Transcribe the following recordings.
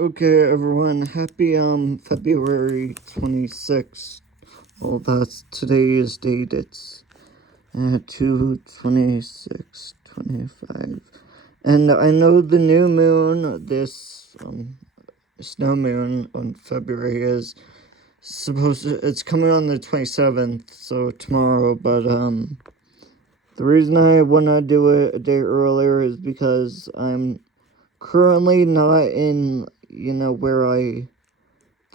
Okay, everyone, happy February 26th. Well, that's today's date. It's 2/26/25. And I know the new moon, this snow moon on February is it's coming on the 27th, so tomorrow, but the reason I want to do it a day earlier is because I'm currently not in, the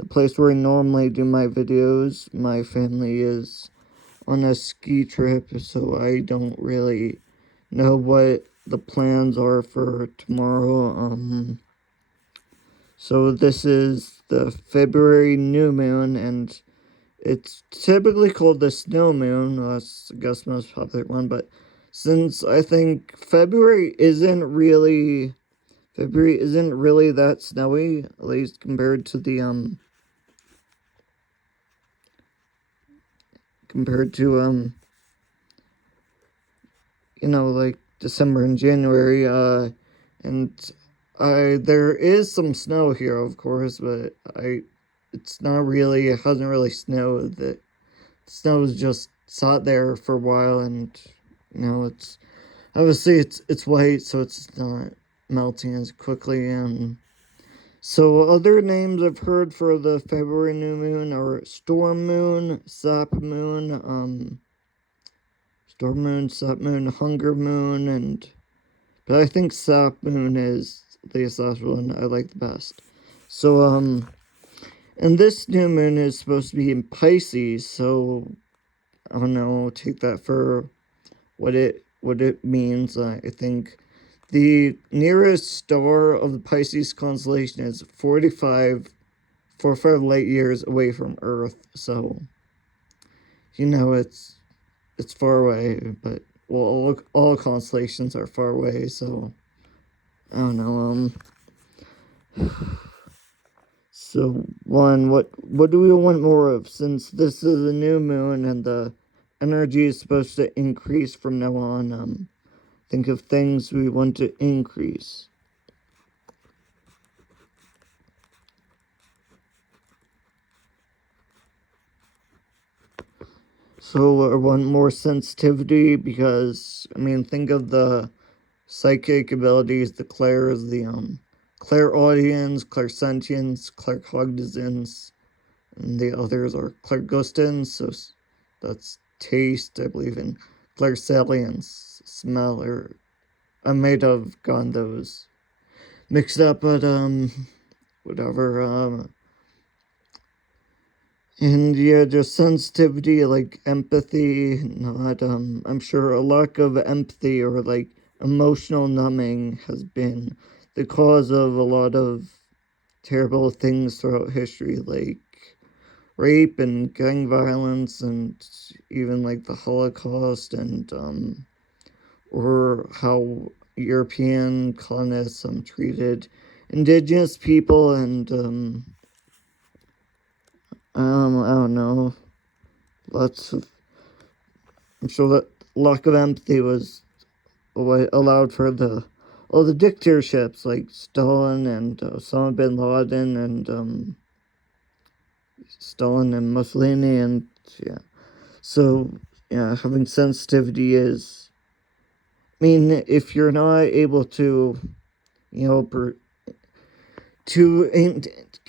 place where I normally do my videos. My family is on a ski trip, so I don't really know what the plans are for tomorrow. So this is the February new moon, and it's typically called the snow moon. That's, I guess, the most popular one, but since I think February isn't really that snowy, at least compared to like December and January, and there is some snow here, of course, but it hasn't really snowed. The snow's just sat there for a while, and it's obviously it's white, so it's not melting as quickly. So other names I've heard for the February new moon are storm moon, sap moon, storm moon, sap moon, hunger moon, but I think sap moon is the last one I like the best. So and this new moon is supposed to be in Pisces, so I don't know, take that for what it means. I think the nearest star of the Pisces constellation is 45 light years away from Earth, so it's far away, but well, all constellations are far away, so I don't know. So what do we want more of? Since this is a new moon and the energy is supposed to increase from now on, think of things we want to increase. So I want more sensitivity because, think of the psychic abilities, the clairs, the clairaudience, clairsentience, claircognizance, and the others are clairgustance, so that's taste, I believe, in clairsalience, smell, or I might have gotten those mixed up, but whatever. And yeah, just sensitivity, like empathy, not, I'm sure a lack of empathy or like emotional numbing has been the cause of a lot of terrible things throughout history, like rape and gang violence, and even like the Holocaust, and, or how European colonists, treated indigenous people, and, I don't know, lots of, I'm sure that lack of empathy was what allowed for all the dictatorships like Stalin and Osama bin Laden and Stalin and Mussolini, and yeah. So yeah, having sensitivity is, if you're not able to,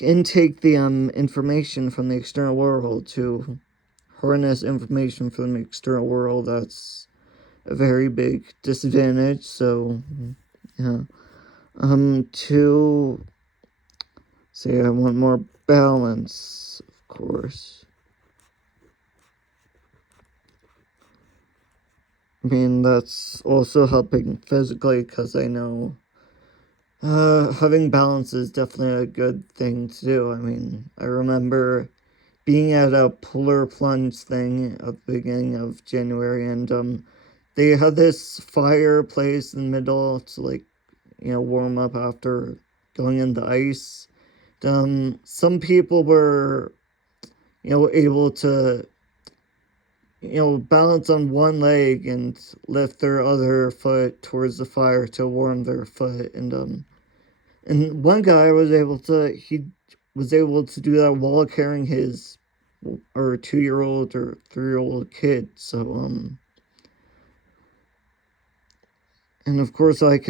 intake the information from the external world, to harness information from the external world, that's a very big disadvantage. So yeah, to say I want more balance, of course. That's also helping physically, because I know having balance is definitely a good thing to do. I remember being at a polar plunge thing at the beginning of January, and they had this fireplace in the middle to, like, warm up after going in the ice. Some people were, able to, balance on one leg and lift their other foot towards the fire to warm their foot, and And one guy was able to, he was able to do that while carrying his, or 2-year-old or 3-year-old kid. So, and of course I'd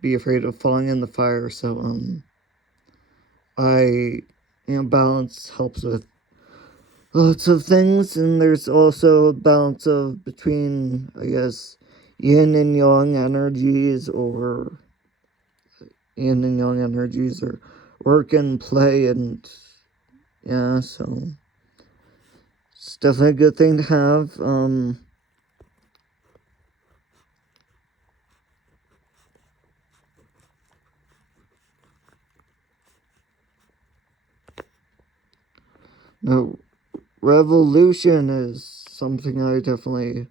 be afraid of falling in the fire. So, balance helps with lots of things. And there's also a balance of between, I guess, yin and yang energies, or work and play, and yeah, so it's definitely a good thing to have. No, revolution is something I definitely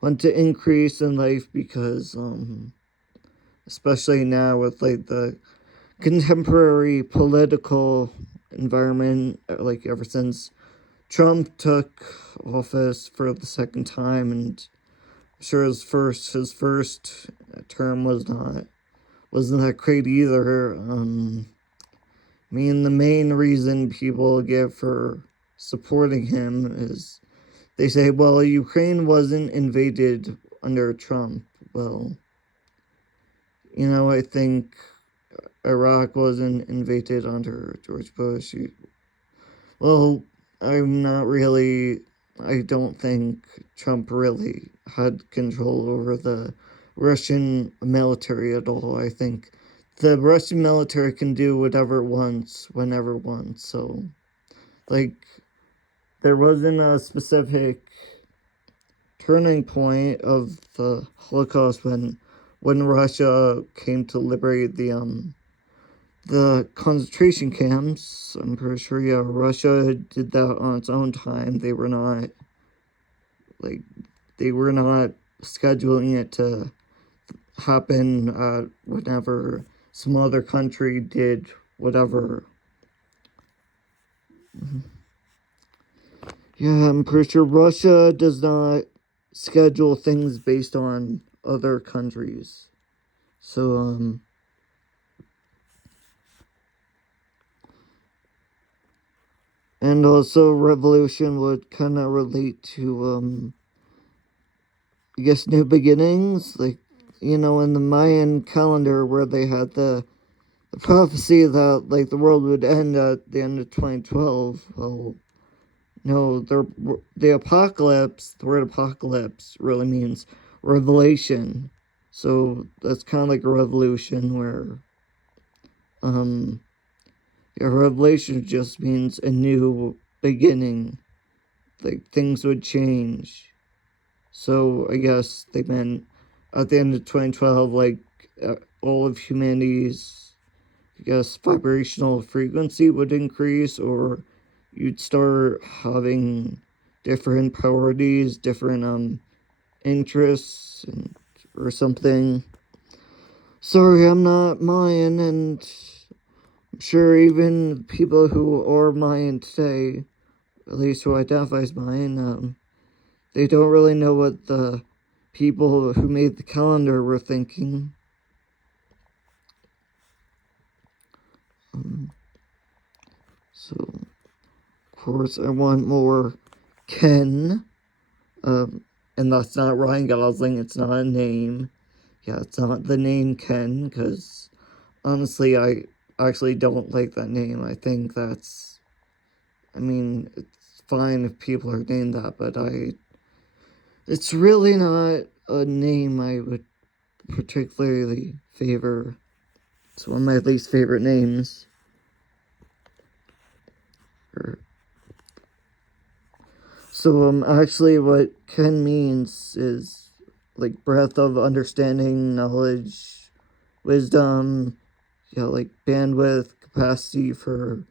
want to increase in life, because especially now with like the contemporary political environment, like ever since Trump took office for the second time, and I'm sure his first term wasn't that great either. I mean, the main reason people give for supporting him is they say, well, Ukraine wasn't invaded under Trump. Well, I think Iraq wasn't invaded under George Bush. Well, I'm not really. I don't think Trump really had control over the Russian military at all. I think the Russian military can do whatever it wants, whenever it wants. So, like, there wasn't a specific turning point of the Holocaust when Russia came to liberate the concentration camps. I'm pretty sure, yeah, Russia did that on its own time. They were not scheduling it to happen whenever some other country did whatever. Yeah, I'm pretty sure Russia does not schedule things based on other countries. So, and also revolution would kind of relate to, I guess, new beginnings. Like, in the Mayan calendar, where they had the prophecy that, like, the world would end at the end of 2012. Well, no, the apocalypse, the word apocalypse really means revelation. So that's kind of like a revolution, where, a revelation just means a new beginning. Like, things would change. So I guess they meant at the end of 2012, like, all of humanity's, I guess, vibrational frequency would increase, or you'd start having different priorities, different interests, or something. Sorry, I'm not Mayan, and I'm sure even people who are Mayan today, at least who identify as Mayan, they don't really know what the people who made the calendar were thinking. So, of course, I want more Ken. And that's not Ryan Gosling. It's not a name. Yeah, it's not the name Ken, because honestly, I actually don't like that name. I think it's fine if people are named that, but it's really not a name I would particularly favor. It's one of my least favorite names. So, actually, what Ken means is, like, breadth of understanding, knowledge, wisdom, like, bandwidth, capacity for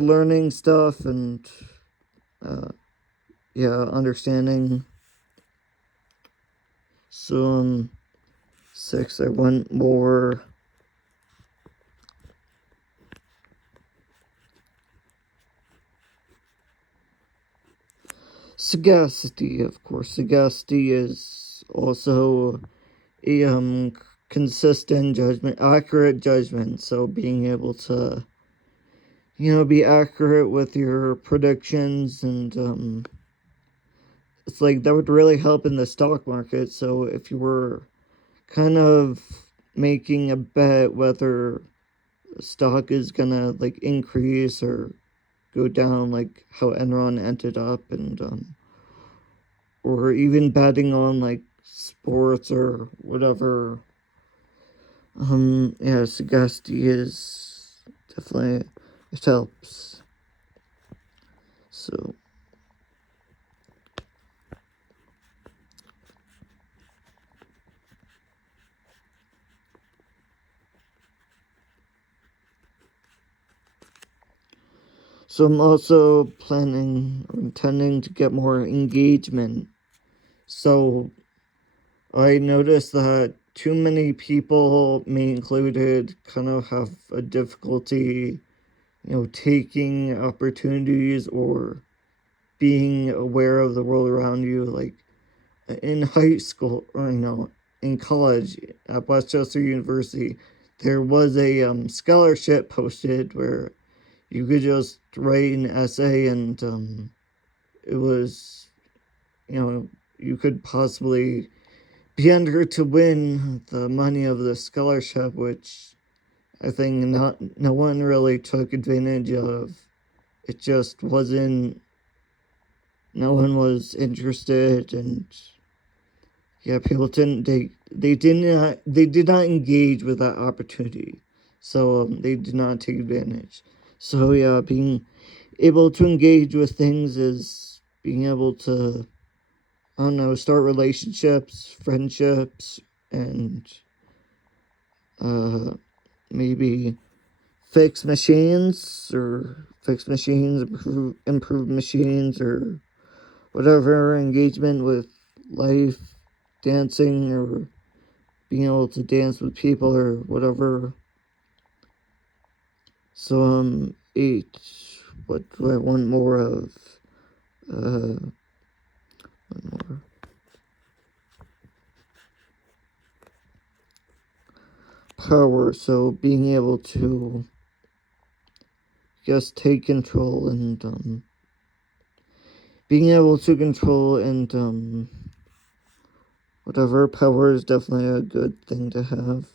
learning stuff, and, understanding. So, 6, I want more sagacity. Of course, sagacity is also a consistent judgment, accurate judgment. So being able to, be accurate with your predictions, and it's like that would really help in the stock market. So if you were kind of making a bet whether stock is gonna like increase or go down, like how Enron ended up, and or even betting on like sports or whatever. Yeah, sagacity is definitely, it helps. So I'm also planning or intending to get more engagement. So I noticed that too many people, me included, kind of have a difficulty, taking opportunities or being aware of the world around you. Like in high school, or no, in college at Westchester University, there was a scholarship posted where you could just write an essay, and it was, you could possibly be entered to win the money of the scholarship, which I think no one really took advantage of. It just wasn't. No one was interested, and yeah, people didn't. They did not engage with that opportunity, so they did not take advantage. So yeah, being able to engage with things is being able to, I don't know, start relationships, friendships, and uh, maybe fix machines, improve machines, or whatever, engagement with life, dancing, or being able to dance with people, or whatever. So, 8. What do I want more of? One more. Power. So, being able to just take control, and being able to control, and whatever. Power is definitely a good thing to have.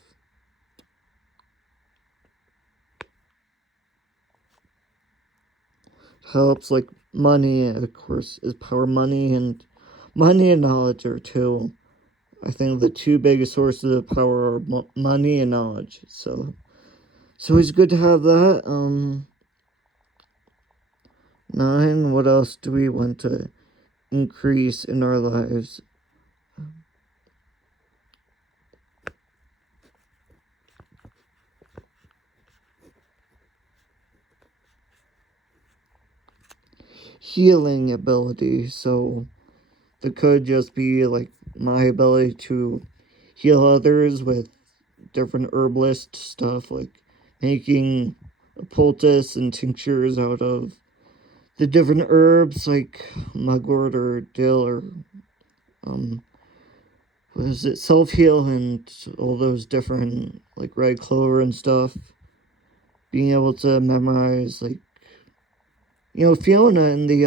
Helps, like money, of course, is power. Money and knowledge are two. I think the two biggest sources of power are money and knowledge. So it's good to have that. 9. What else do we want to increase in our lives? Healing ability. So that could just be like my ability to heal others with different herbalist stuff, like making poultice and tinctures out of the different herbs, like mugwort or dill, or what is it, self heal, and all those different, like red clover and stuff. Being able to memorize, like, Fiona in the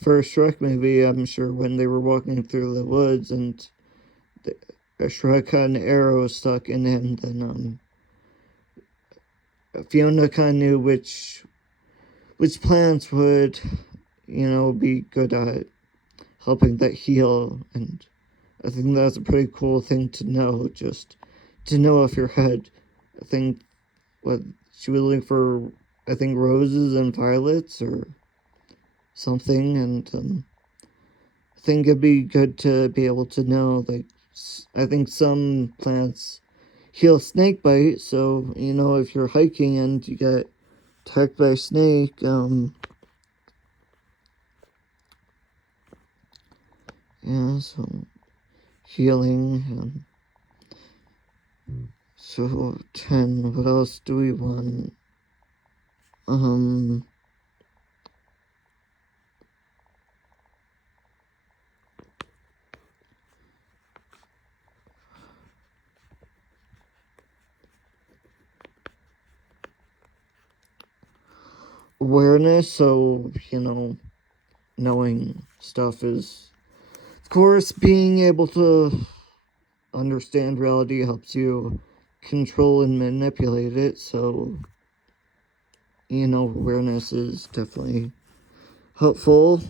first Shrek movie. I'm sure when they were walking through the woods and Shrek had an arrow stuck in him, then Fiona kind of knew which plants would, be good at helping that heal. And I think that's a pretty cool thing to know, just to know off your head. I think what she was looking for, I think roses and violets or something, and I think it'd be good to be able to know, like, I think some plants heal snake bite, so, if you're hiking and you get attacked by a snake, yeah, so healing, so 10, what else do we want? awareness, so, knowing stuff is, of course, being able to understand reality helps you control and manipulate it, so, awareness is definitely helpful.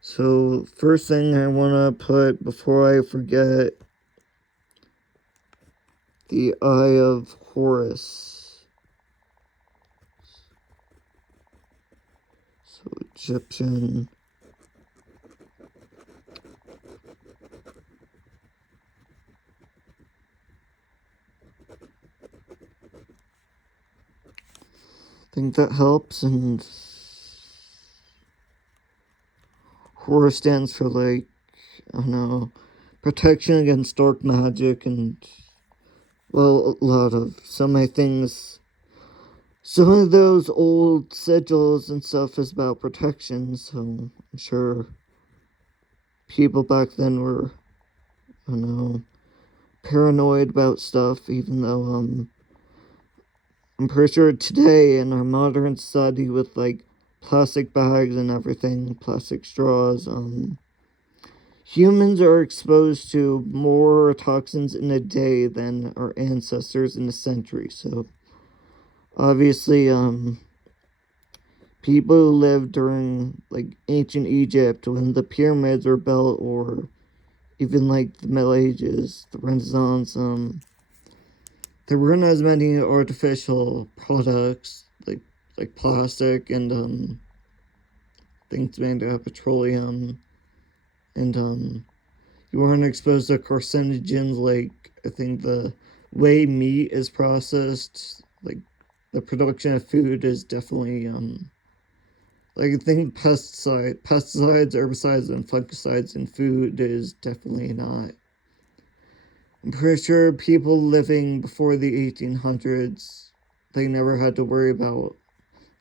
So, first thing I want to put before I forget, the Eye of Horus. So, Egyptian. I think that helps, and Horus stands for, I don't know, protection against dark magic, and, well, a lot of so many things. Some of those old sigils and stuff is about protection, so I'm sure people back then were, I don't know, paranoid about stuff, even though, I'm pretty sure today in our modern society with, plastic bags and everything, plastic straws, humans are exposed to more toxins in a day than our ancestors in a century. So, obviously, people who lived during, ancient Egypt when the pyramids were built, or even, the Middle Ages, the Renaissance, there weren't as many artificial products, like plastic and, things made out of petroleum, and, you weren't exposed to carcinogens, I think the way meat is processed, the production of food is definitely, I think pesticides, herbicides, and fungicides in food is definitely not. I'm pretty sure people living before the 1800s, they never had to worry about,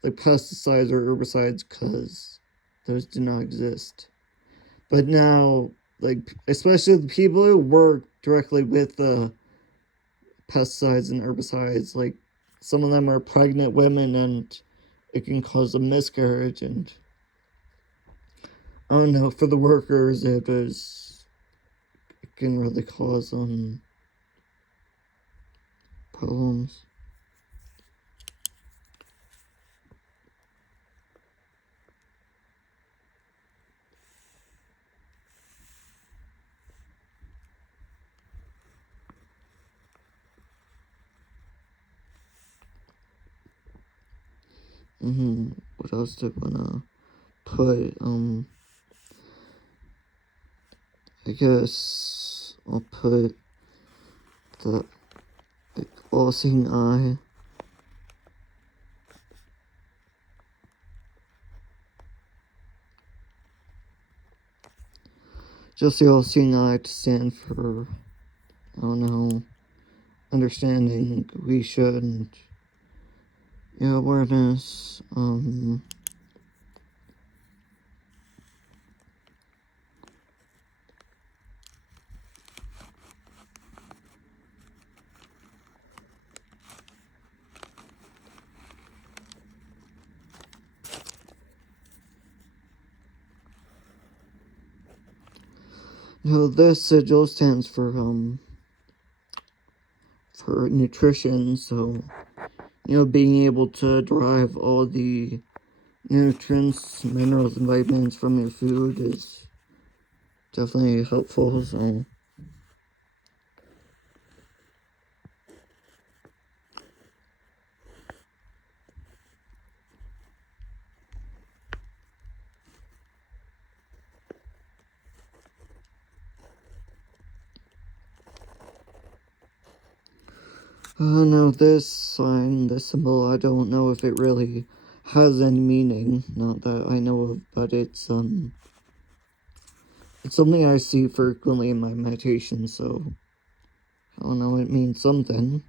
pesticides or herbicides, because those do not exist. But now, especially the people who work directly with the pesticides and herbicides, some of them are pregnant women, and it can cause a miscarriage, and I don't know, for the workers, it can really cause problems. What else did I wanna put? I guess I'll put the all-seeing eye. Just the all-seeing eye to stand for, I don't know, understanding, we should, awareness, this sigil stands for nutrition, so, being able to derive all the nutrients, minerals, and vitamins from your food is definitely helpful, so. No, this sign, this symbol, I don't know if it really has any meaning, not that I know of, but it's something I see frequently in my meditation, so I don't know, it means something.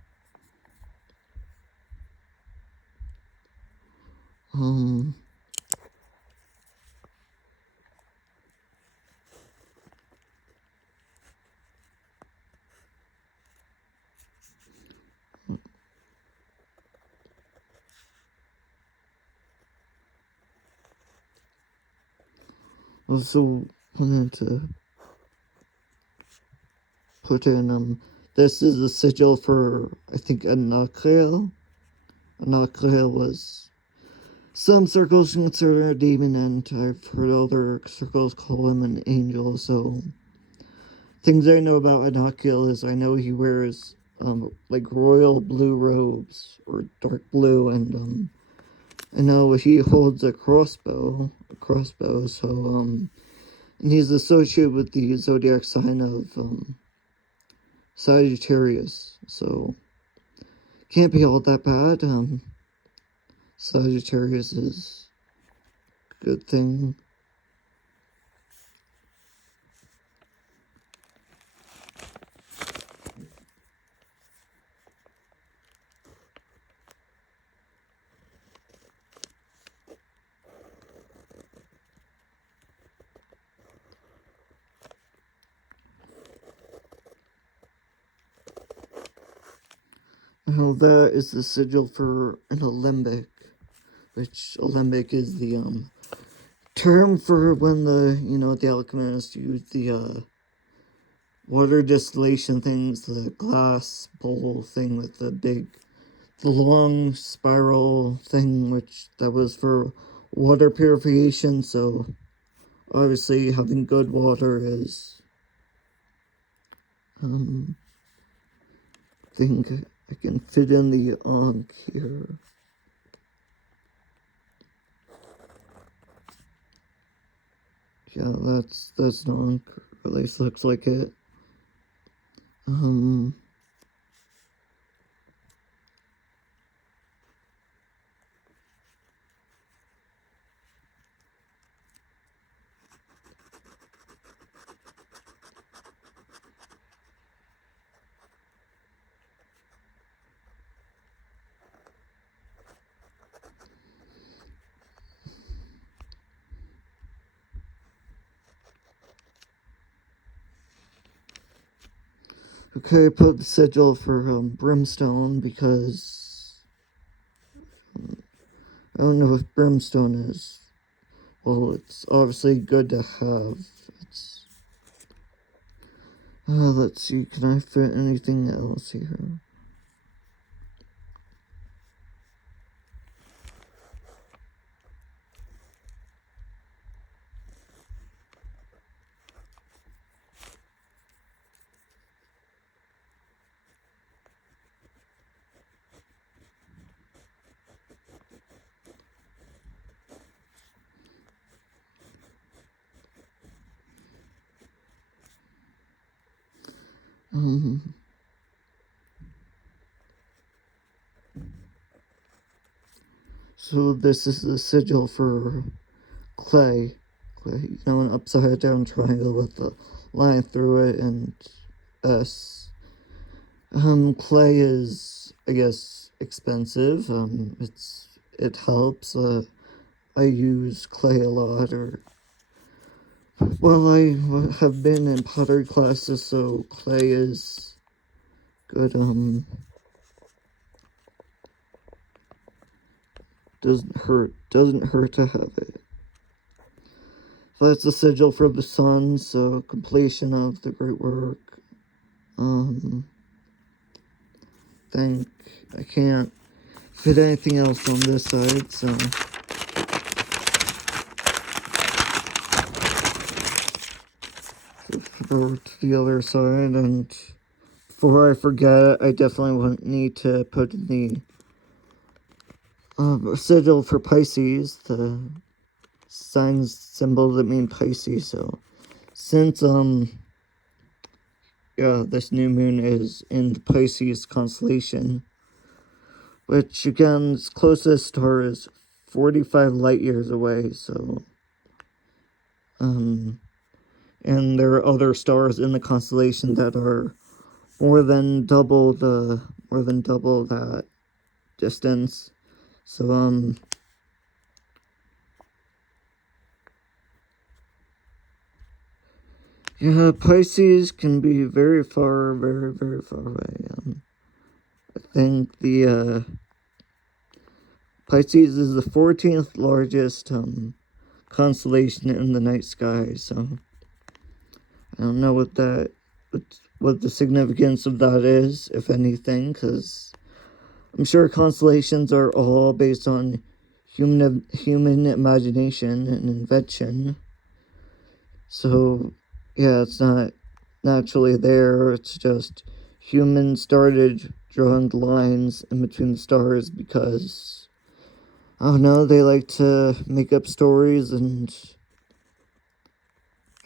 Also wanted to put in, this is a sigil for, I think, a Anakreel. Anakreel was, some circles consider a demon, and I've heard other circles call him an angel, so things I know about Anakreel is I know he wears, like royal blue robes, or dark blue, and, I know he holds a crossbow, so, and he's associated with the zodiac sign of, Sagittarius, so can't be all that bad. Sagittarius is a good thing. Now that is the sigil for an alembic, which alembic is the term for when the alchemists use the water distillation things, the glass bowl thing with the long spiral thing, which that was for water purification. So obviously having good water is think I can fit in the Ankh here. Yeah, that's an Ankh. At least looks like it. Okay, I put the sigil for brimstone because I don't know if brimstone is. Well, it's obviously good to have. It's. Let's see, can I fit anything else here? So this is the sigil for clay. An upside down triangle with a line through it and S. Clay is, I guess, expensive. It helps. I use clay a lot, I have been in pottery classes, so clay is good. Doesn't hurt to have it. So that's a sigil for the sun, so completion of the great work. I can't fit anything else on this side, so. Over to the other side, and before I forget, I definitely won't need to put in the sigil for Pisces, the signs, symbols that mean Pisces. So since this new moon is in the Pisces constellation, which again, its closest star is 45 light years away, so and there are other stars in the constellation that are more than double that distance. So yeah, Pisces can be very far, very, very far away. I think the Pisces is the 14th largest constellation in the night sky. So I don't know what the significance of that is, if anything, because I'm sure constellations are all based on human imagination and invention. So yeah, it's not naturally there. It's just humans started drawing lines in between the stars because I don't know, they like to make up stories and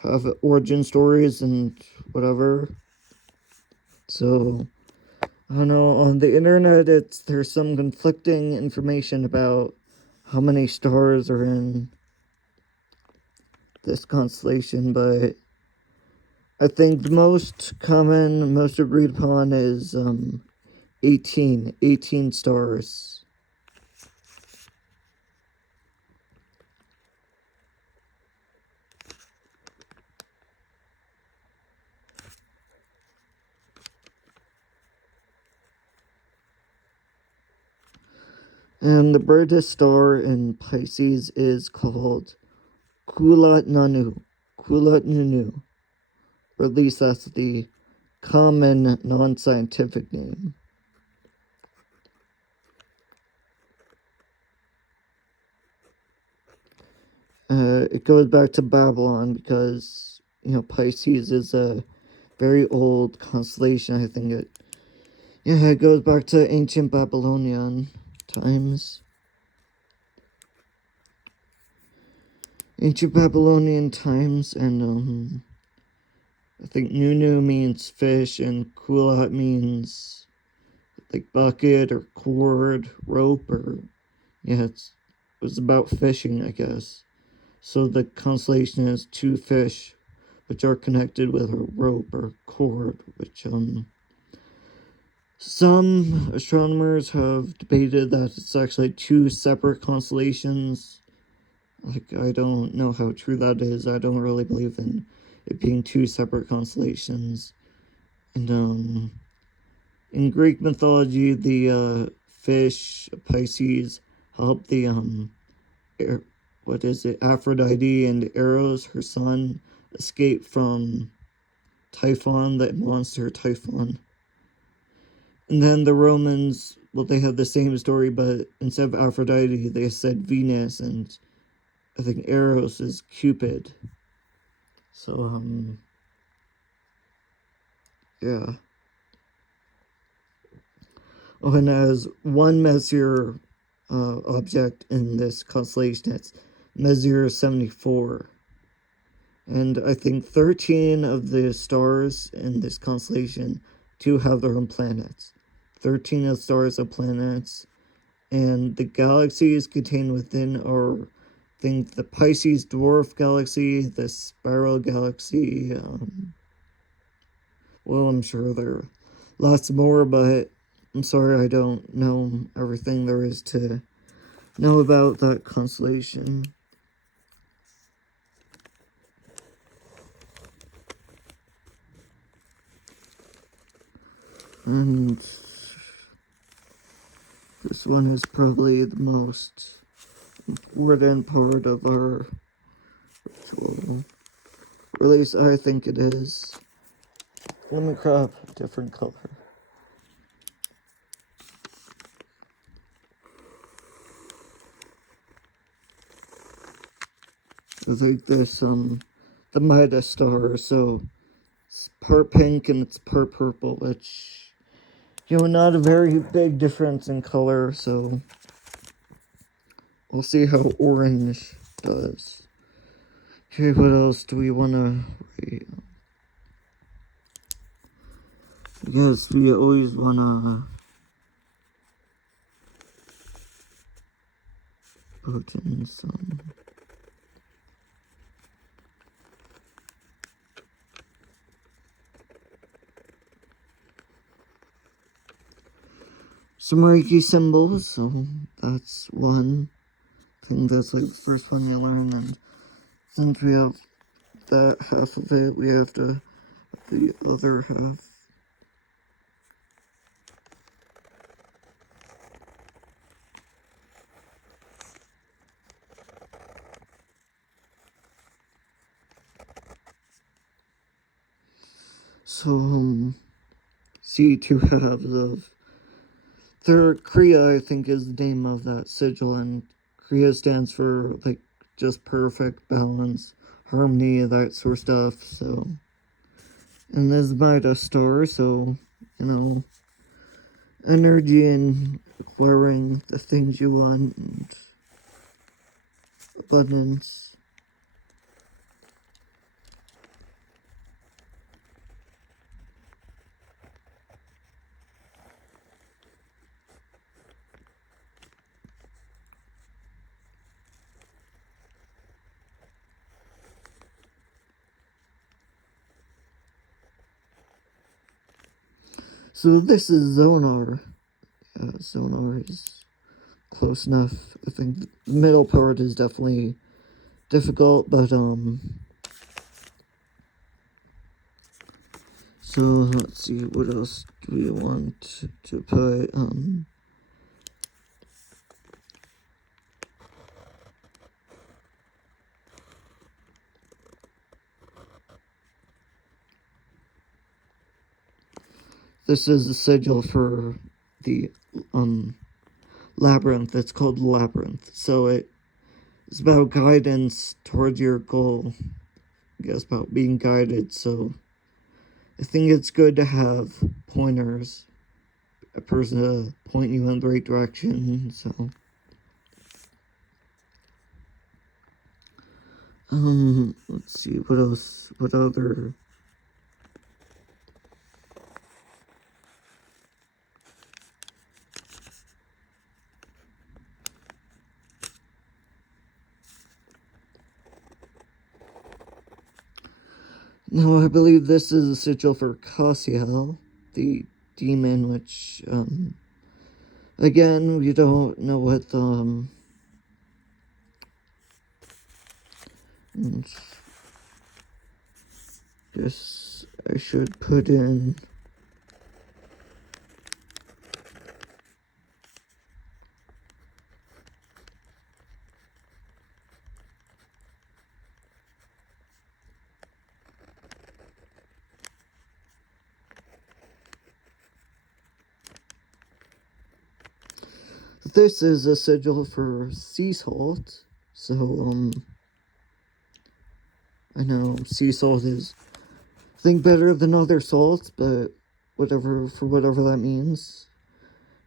have origin stories and whatever. So I don't know, on the internet there's some conflicting information about how many stars are in this constellation, but I think the most common, most agreed upon is 18 stars. And the brightest star in Pisces is called Kulat Nanu. Kulat Nunu. Or at least that's the common non-scientific name. It goes back to Babylon because, Pisces is a very old constellation. I think it goes back to ancient Babylonian times. Ancient Babylonian times, and I think Nunu means fish, and Kulat means like bucket or cord, rope, or it was about fishing, I guess. So the constellation has two fish, which are connected with a rope or cord, which some astronomers have debated that it's actually two separate constellations. Like, I don't know how true that is. I don't really believe in it being two separate constellations. And in Greek mythology, the fish Pisces help the Aphrodite and Eros, her son, escape from Typhon, that monster Typhon. And then the Romans, well, they had the same story, but instead of Aphrodite, they said Venus, and I think Eros is Cupid. So, yeah. Oh, and as one Messier object in this constellation, it's Messier 74. And I think 13 of the stars in this constellation do have their own planets. 13 of the stars are planets, and the galaxies contained within are, I think, the Pisces dwarf galaxy, the spiral galaxy. Well, I'm sure there are lots more, but I'm sorry I don't know everything there is to know about that constellation. And this one is probably the most important part of our ritual. Or at least I think it is. Let me crop a different color. I think there's the Midas star, so it's part pink and it's part purple, which, not a very big difference in color, so we'll see how orange does. Okay, what else do we want to rate? I guess we always want to put in some Reiki symbols, so that's one. I think that's like the first one you learn, and since we have that half of it, we have to have the other half. also see two halves of Kriya, I think, is the name of that sigil, and Kriya stands for like just perfect balance, harmony, that sort of stuff. So, and this is Midas star, so energy and acquiring the things you want, and abundance. So this is Zonar. Zonar is close enough. I think the middle part is definitely difficult, but so let's see, what else do we want to put? This is the sigil for the labyrinth. It's called Labyrinth. So it's about guidance towards your goal. I guess about being guided. So I think it's good to have pointers, a person to point you in the right direction. So let's see, what else? What other? No, I believe this is a sigil for Cassiel, the demon, which, again, we don't know what, guess I should put in, this is a sigil for sea salt. So, I know sea salt is, I think, better than other salts, but whatever that means.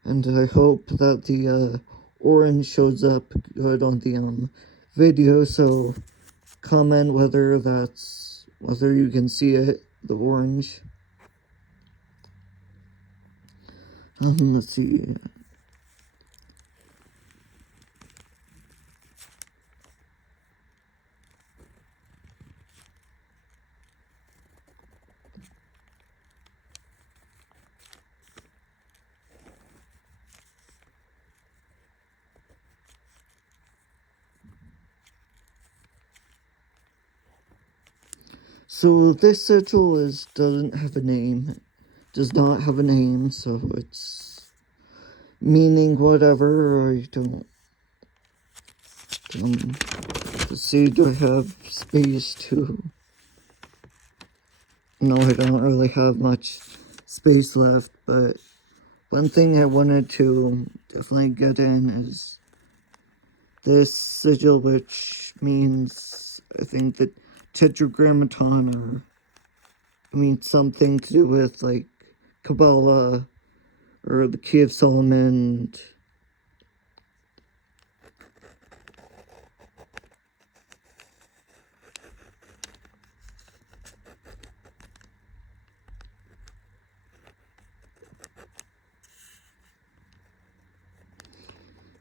And I hope that the orange shows up good on the video. So comment whether you can see it, the orange. Let's see. So this sigil doesn't have a name. Does not have a name, so it's meaning whatever. I don't. Let's see, do I have space to? No, I don't really have much space left, but one thing I wanted to definitely get in is this sigil, which means, I think, the Tetragrammaton, or I mean something to do with like Kabbalah or the Key of Solomon.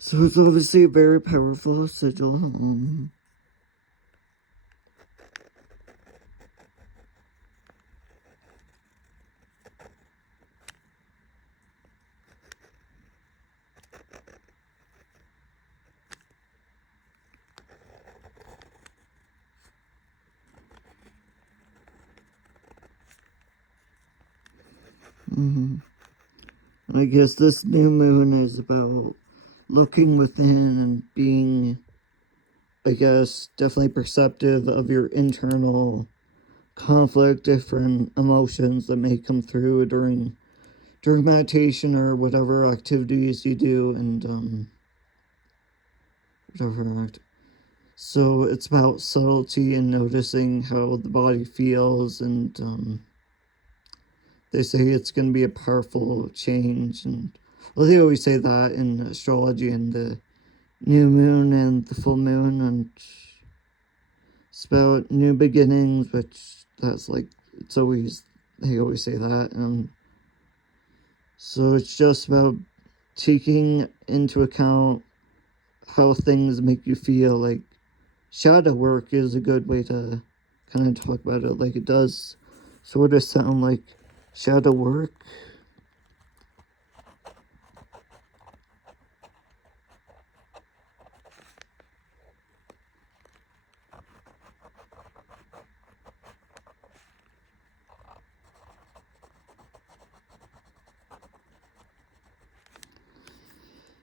So it's obviously a very powerful sigil. I guess this new moon is about looking within and being, I guess, definitely perceptive of your internal conflict, different emotions that may come through during meditation or whatever activities you do, and whatever. So it's about subtlety and noticing how the body feels, and they say it's going to be a powerful change. And well, they always say that in astrology and the new moon and the full moon, and it's about new beginnings, which that's like, it's always, they always say that. So it's just about taking into account how things make you feel. Like, shadow work is a good way to kind of talk about it. Like, it does sort of sound like shadow work.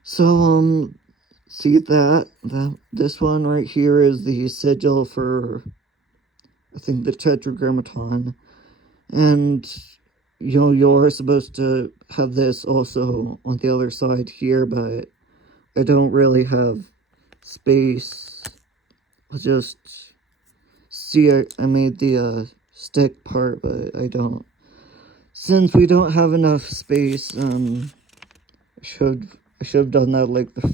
So, see that this one right here is the sigil for, I think, the Tetragrammaton. And, you know, you're supposed to have this also on the other side here, but I don't really have space. I'll just see, I made the stick part, but I don't. Since we don't have enough space, I should have done that like the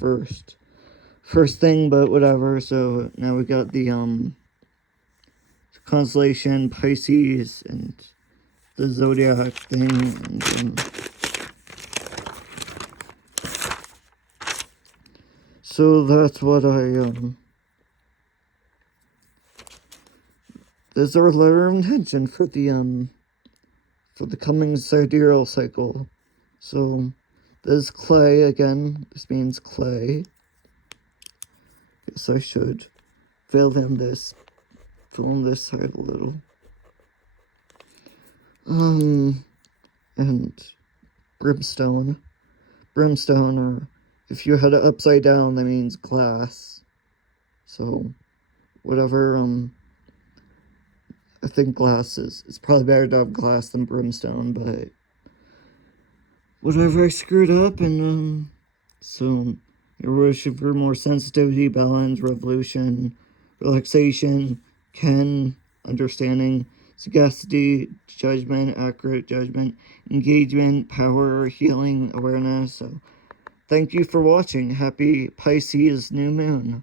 first thing, but whatever. So now we got the constellation Pisces and the zodiac thing, and so that's what this is our letter of intention for the coming sidereal cycle. So this is clay again. This means clay. Guess I should fill in this side a little. And brimstone, or if you had it upside down, that means glass. So whatever, I think glass it's probably better to have glass than brimstone, but whatever, I screwed up, and so your worship for more sensitivity, balance, revolution, relaxation, understanding, sagacity, judgment, accurate judgment, engagement, power, healing, awareness. So thank you for watching. Happy Pisces new moon.